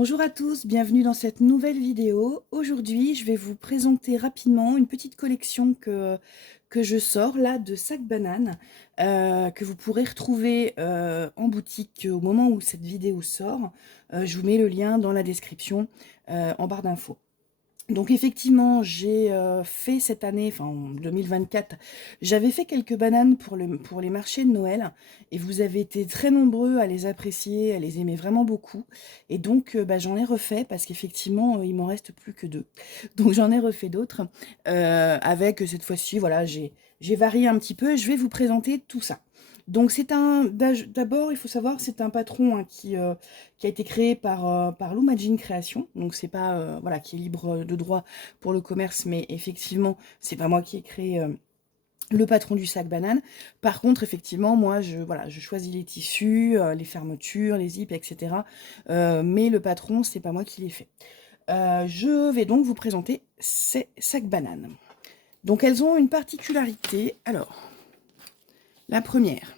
Bonjour à tous, bienvenue dans cette nouvelle vidéo. Aujourd'hui, je vais vous présenter rapidement une petite collection que je sors là de sacs bananes que vous pourrez retrouver en boutique au moment où cette vidéo sort. Je vous mets le lien dans la description en barre d'infos. Donc effectivement, j'ai fait cette année, enfin en 2024, j'avais fait quelques bananes pour les marchés de Noël et vous avez été très nombreux à les apprécier, à les aimer vraiment beaucoup. Et donc j'en ai refait parce qu'effectivement, il m'en reste plus que deux. Donc j'en ai refait d'autres avec cette fois-ci, voilà, j'ai varié un petit peu et je vais vous présenter tout ça. Donc d'abord il faut savoir c'est un patron hein, qui a été créé par Lou Majin Création, donc c'est pas voilà qui est libre de droit pour le commerce, mais effectivement c'est pas moi qui ai créé le patron du sac banane. Par contre effectivement moi je choisis les tissus, les fermetures, les zips, etc. Mais le patron c'est pas moi qui l'ai fait. Je vais donc vous présenter ces sacs bananes. Donc elles ont une particularité. Alors la première,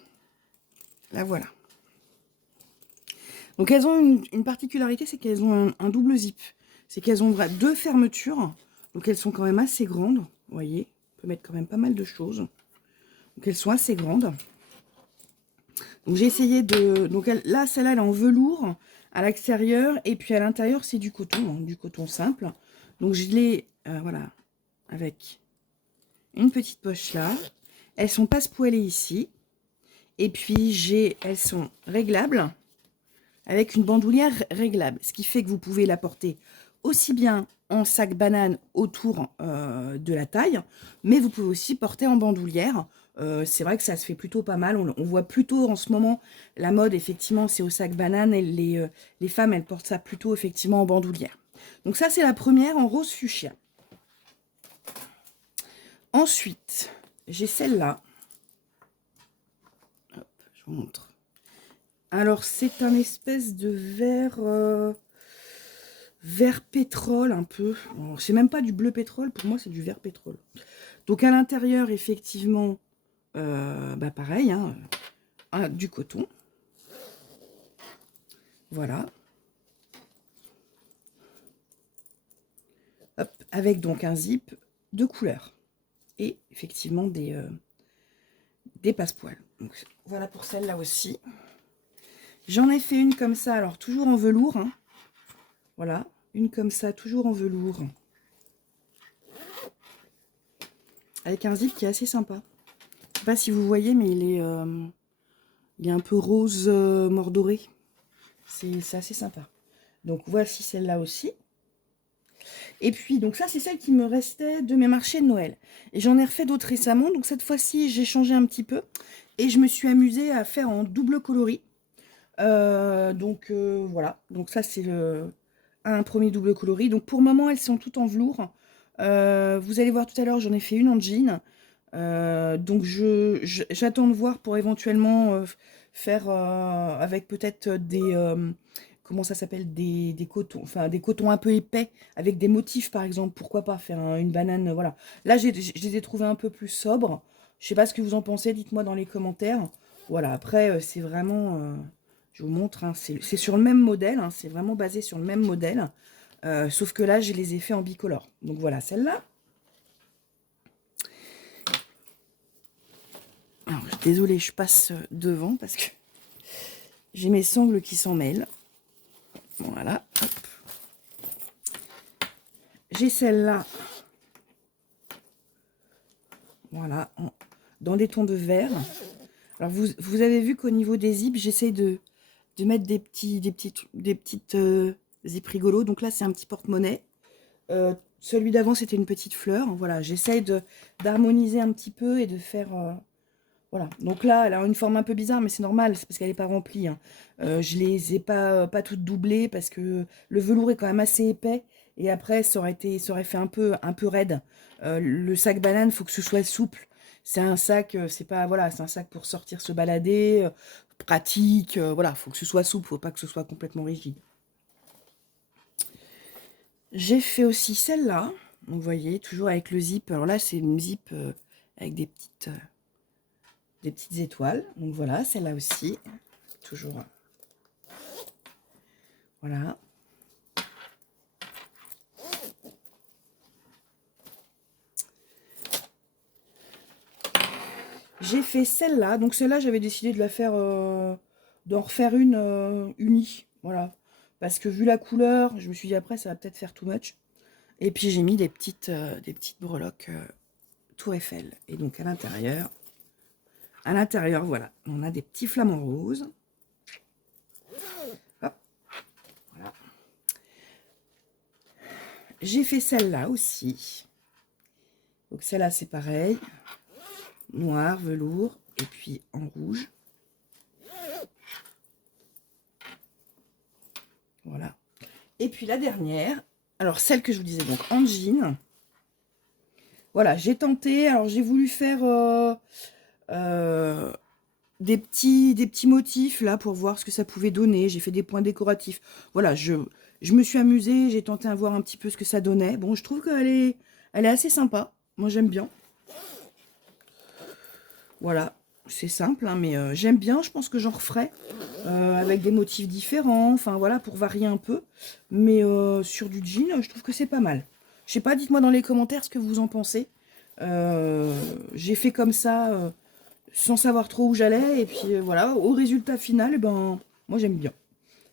la voilà. Donc elles ont une particularité, c'est qu'elles ont un double zip. C'est qu'elles ont deux fermetures, donc elles sont quand même assez grandes. Vous voyez, on peut mettre quand même pas mal de choses. Donc elles sont assez grandes. Donc j'ai essayé de... Donc là, celle-là, elle est en velours à l'extérieur, et puis à l'intérieur, c'est du coton, hein, du coton simple. Donc je l'ai, voilà, avec une petite poche là. Elles sont passe-poilées ici. Et puis elles sont réglables, avec une bandoulière réglable, ce qui fait que vous pouvez la porter aussi bien en sac banane autour de la taille, mais vous pouvez aussi porter en bandoulière. C'est vrai que ça se fait plutôt pas mal. On voit plutôt en ce moment la mode, effectivement, c'est au sac banane, et les femmes, elles portent ça plutôt effectivement en bandoulière. Donc ça, c'est la première en rose fuchsia. Ensuite, j'ai celle-là. Je vous montre. Alors, c'est un espèce de vert pétrole un peu. C'est même pas du bleu pétrole, pour moi c'est du vert pétrole. Donc à l'intérieur, effectivement, pareil, hein, du coton. Voilà. Hop, avec donc un zip de couleur. Et effectivement des passepoils. Donc voilà pour celle-là aussi. J'en ai fait une comme ça, alors toujours en velours. Hein. Voilà, une comme ça, toujours en velours. Avec un zip qui est assez sympa. Je sais pas si vous voyez, mais il est un peu rose mordoré. C'est assez sympa. Donc voici celle-là aussi. Et puis, donc ça, c'est celle qui me restait de mes marchés de Noël. Et j'en ai refait d'autres récemment. Donc cette fois-ci, j'ai changé un petit peu. Et je me suis amusée à faire en double coloris. Voilà. Donc ça, c'est un premier double coloris. Donc pour le moment, elles sont toutes en velours. Vous allez voir tout à l'heure, j'en ai fait une en jean. Donc j'attends de voir pour éventuellement faire avec peut-être comment ça s'appelle, des cotons, enfin des cotons un peu épais avec des motifs par exemple. Pourquoi pas faire une banane, voilà. Là je les ai trouvés un peu plus sobres. Je sais pas ce que vous en pensez, dites-moi dans les commentaires. Voilà, après c'est vraiment, je vous montre, hein, c'est sur le même modèle, hein, c'est vraiment basé sur le même modèle. Sauf que là je les ai fait en bicolore. Donc voilà, celle-là. Alors, désolée, je passe devant parce que j'ai mes sangles qui s'en mêlent. Voilà. J'ai celle-là. Voilà. Dans des tons de vert. Alors, vous avez vu qu'au niveau des zips, j'essaye de mettre des petites zips rigolos. Donc là, c'est un petit porte-monnaie. Celui d'avant, c'était une petite fleur. Voilà, j'essaye d'harmoniser un petit peu et de faire... Voilà, donc là, elle a une forme un peu bizarre, mais c'est normal, c'est parce qu'elle n'est pas remplie. Hein. Je les ai pas toutes doublées parce que le velours est quand même assez épais. Et après, ça aurait fait un peu raide. Le sac banane, il faut que ce soit souple. C'est un sac, c'est pas, voilà, c'est un sac pour sortir se balader, pratique. Voilà, il faut que ce soit souple, faut pas que ce soit complètement rigide. J'ai fait aussi celle-là. Donc, vous voyez, toujours avec le zip. Alors là, c'est une zip avec des petites étoiles. Donc voilà, celle-là aussi. Toujours. Voilà. J'ai fait celle-là. Donc celle-là, j'avais décidé de la faire, d'en refaire une unie. Voilà. Parce que vu la couleur, je me suis dit après, ça va peut-être faire too much. Et puis j'ai mis des petites breloques Tour Eiffel. Et donc à l'intérieur, voilà, on a des petits flamants roses. Hop, voilà. J'ai fait celle-là aussi. Donc celle-là, c'est pareil. Noir, velours, et puis en rouge. Voilà. Et puis la dernière, alors celle que je vous disais, donc en jean. Voilà, j'ai tenté, alors j'ai voulu faire des petits motifs là pour voir ce que ça pouvait donner. J'ai fait des points décoratifs. Voilà, je me suis amusée, j'ai tenté à voir un petit peu ce que ça donnait. Bon, je trouve elle est assez sympa. Moi, j'aime bien. Voilà, c'est simple, hein, mais j'aime bien. Je pense que j'en referai avec des motifs différents. Enfin, voilà, pour varier un peu. Mais sur du jean, je trouve que c'est pas mal. Je sais pas, dites-moi dans les commentaires ce que vous en pensez. J'ai fait comme ça, sans savoir trop où j'allais. Et puis voilà, au résultat final, ben, moi j'aime bien.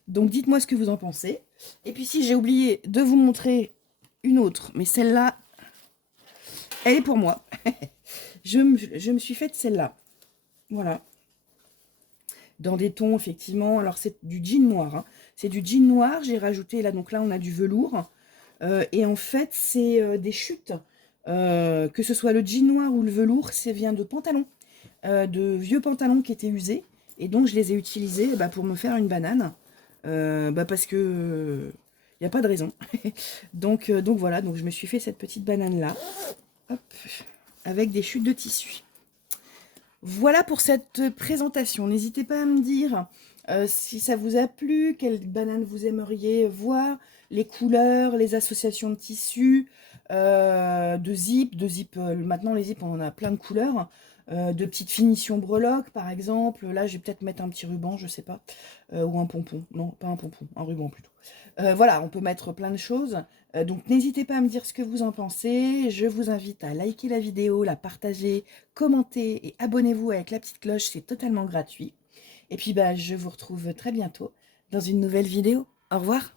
Donc dites-moi ce que vous en pensez. Et puis si j'ai oublié de vous montrer une autre, mais celle-là, elle est pour moi. Je me suis faite celle-là. Voilà. Dans des tons, effectivement. Alors c'est du jean noir. Hein. C'est du jean noir. J'ai rajouté, là, donc là on a du velours. Et en fait, c'est des chutes. Que ce soit le jean noir ou le velours, ça vient de pantalons. De vieux pantalons qui étaient usés. Et donc je les ai utilisés pour me faire une banane. Parce que il n'y a pas de raison. donc voilà, donc je me suis fait cette petite banane là. Hop, avec des chutes de tissu. Voilà pour cette présentation. N'hésitez pas à me dire si ça vous a plu, quelle banane vous aimeriez voir, les couleurs, les associations de tissus, de zip. Maintenant, les zips, on en a plein de couleurs. De petites finitions breloques, par exemple. Là, je vais peut-être mettre un petit ruban, je sais pas. Ou un pompon. Non, pas un pompon, un ruban plutôt. Voilà, on peut mettre plein de choses. Donc n'hésitez pas à me dire ce que vous en pensez. Je vous invite à liker la vidéo, la partager, commenter et abonnez-vous avec la petite cloche, c'est totalement gratuit. Et puis je vous retrouve très bientôt dans une nouvelle vidéo. Au revoir.